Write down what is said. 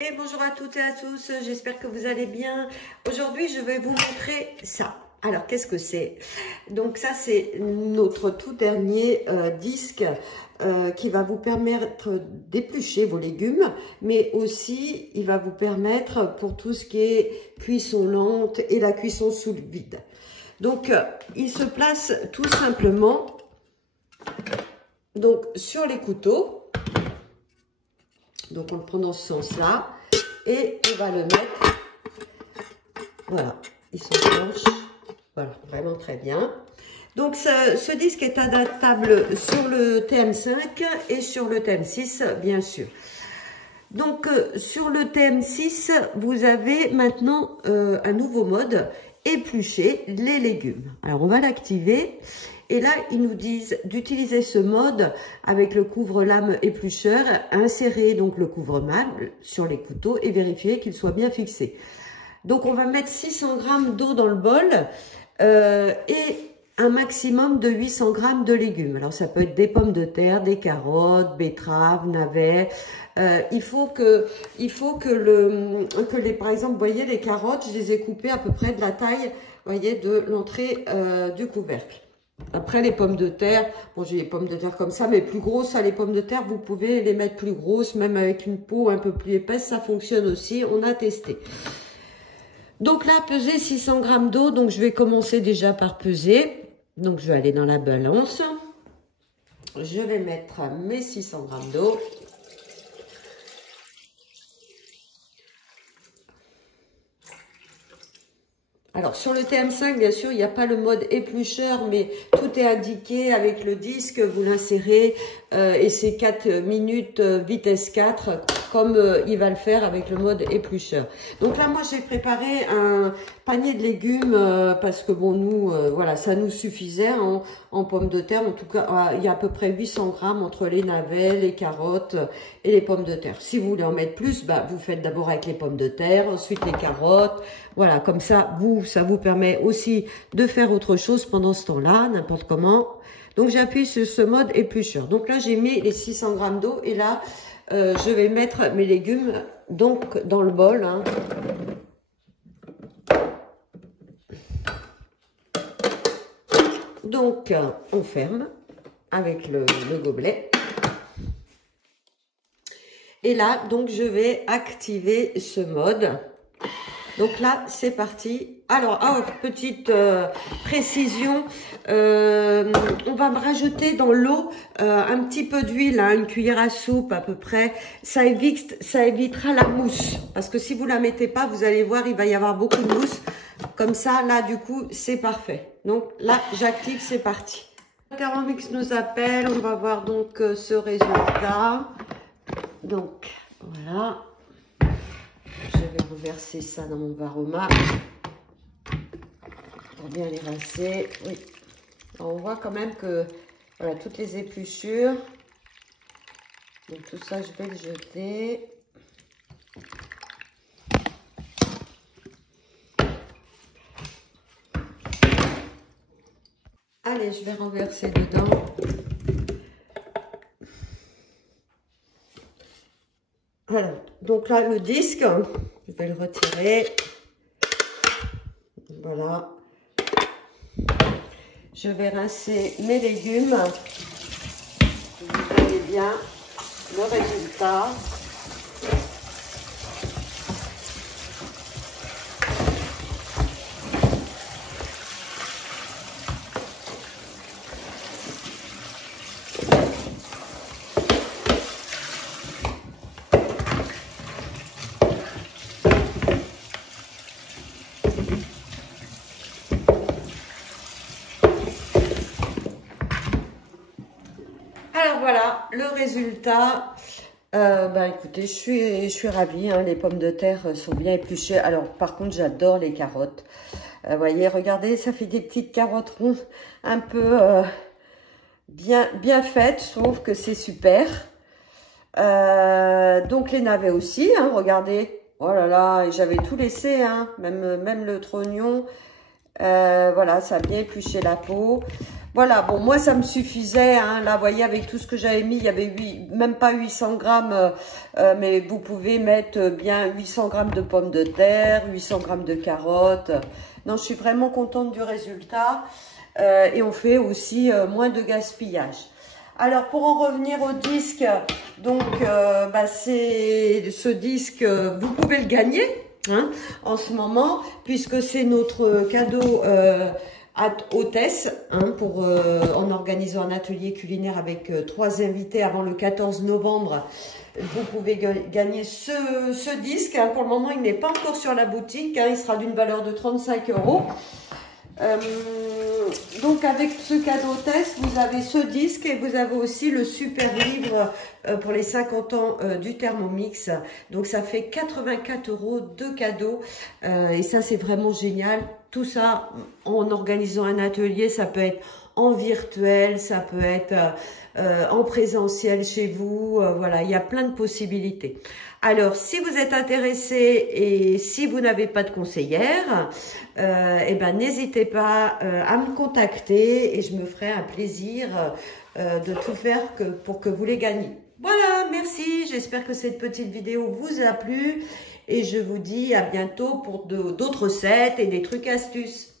Et bonjour à toutes et à tous, j'espère que vous allez bien. Aujourd'hui, je vais vous montrer ça. Alors, qu'est-ce que c'est? Donc ça, c'est notre tout dernier disque qui va vous permettre d'éplucher vos légumes, mais aussi, il va vous permettre pour tout ce qui est cuisson lente et la cuisson sous le vide. Donc, il se place tout simplement donc, sur les couteaux. Donc, on le prend dans ce sens-là. Et on va le mettre, voilà, il s'enclenche, voilà, vraiment très bien. Donc ce disque est adaptable sur le TM5 et sur le TM6, bien sûr. Donc sur le TM6, vous avez maintenant un nouveau mode, éplucher les légumes. Alors on va l'activer. Et là, ils nous disent d'utiliser ce mode avec le couvre-lame éplucheur, insérer donc le couvre-lame sur les couteaux et vérifier qu'il soit bien fixé. Donc, on va mettre 600 g d'eau dans le bol et un maximum de 800 g de légumes. Alors, ça peut être des pommes de terre, des carottes, betteraves, navets. Il faut que par exemple, vous voyez, les carottes, je les ai coupées à peu près de la taille, vous voyez, de l'entrée du couvercle. Après, les pommes de terre, bon, j'ai les pommes de terre comme ça, mais plus grosses, ça, les pommes de terre, vous pouvez les mettre plus grosses, même avec une peau un peu plus épaisse, ça fonctionne aussi, on a testé. Donc là, peser 600 g d'eau, donc je vais commencer déjà par peser. Donc, je vais aller dans la balance. Je vais mettre mes 600 g d'eau. Alors, sur le TM5, bien sûr, il n'y a pas le mode éplucheur, mais tout est indiqué avec le disque. Vous l'insérez et c'est 4 minutes vitesse 4, comme il va le faire avec le mode éplucheur. Donc là, moi, j'ai préparé un panier de légumes parce que, bon, nous, voilà, ça nous suffisait en pommes de terre. En tout cas, il y a à peu près 800 g entre les navets, les carottes et les pommes de terre. Si vous voulez en mettre plus, bah, vous faites d'abord avec les pommes de terre, ensuite les carottes. Voilà, comme ça vous permet aussi de faire autre chose pendant ce temps-là, n'importe comment. Donc, j'appuie sur ce mode éplucheur. Donc là, j'ai mis les 600 g d'eau et là, je vais mettre mes légumes donc dans le bol. Hein. Donc, on ferme avec le gobelet. Et là, donc, je vais activer ce mode. Donc là, c'est parti. Alors, petite précision, on va me rajouter dans l'eau un petit peu d'huile, hein, une cuillère à soupe à peu près. Ça évitera la mousse. Parce que si vous la mettez pas, vous allez voir, il va y avoir beaucoup de mousse. Comme ça, là, du coup, c'est parfait. Donc là, j'active, c'est parti. Thermomix nous appelle. On va voir donc ce résultat. Donc, voilà. Je vais reverser ça dans mon varoma pour bien les rincer. Oui. Alors, on voit quand même que voilà toutes les épluchures. Donc tout ça, je vais le jeter. Allez, je vais renverser dedans. Voilà, donc là, le disque, je vais le retirer. Voilà. Je vais rincer mes légumes. Vous voyez bien le résultat. Alors voilà, le résultat, écoutez, je suis ravie, hein, les pommes de terre sont bien épluchées. Alors par contre, j'adore les carottes. Vous voyez, regardez, ça fait des petites carottes rondes, un peu bien faites, je trouve que c'est super. Donc les navets aussi, hein, regardez, oh là là, j'avais tout laissé, hein, même le trognon. Voilà, ça a bien épluché la peau. Voilà, bon, moi, ça me suffisait. Hein. Là, vous voyez, avec tout ce que j'avais mis, il y avait même pas 800 grammes. Mais vous pouvez mettre bien 800 grammes de pommes de terre, 800 grammes de carottes. Non, je suis vraiment contente du résultat. Et on fait aussi moins de gaspillage. Alors, pour en revenir au disque, donc, c'est ce disque, vous pouvez le gagner hein, en ce moment, puisque c'est notre cadeau hôtesse, hein, en organisant un atelier culinaire avec 3 invités avant le 14 novembre. Vous pouvez gagner ce disque. Hein. Pour le moment, il n'est pas encore sur la boutique. Hein, il sera d'une valeur de 35 €. Donc avec ce cadeau test, vous avez ce disque et vous avez aussi le super livre pour les 50 ans du Thermomix. Donc ça fait 84 € de cadeau et ça c'est vraiment génial. Tout ça en organisant un atelier, ça peut être en virtuel, ça peut être en présentiel chez vous. Voilà, il y a plein de possibilités. Alors, si vous êtes intéressé et si vous n'avez pas de conseillère, eh ben, n'hésitez pas à me contacter et je me ferai un plaisir de tout faire pour que vous les gagniez. Voilà, merci. J'espère que cette petite vidéo vous a plu et je vous dis à bientôt pour d'autres recettes et des trucs astuces.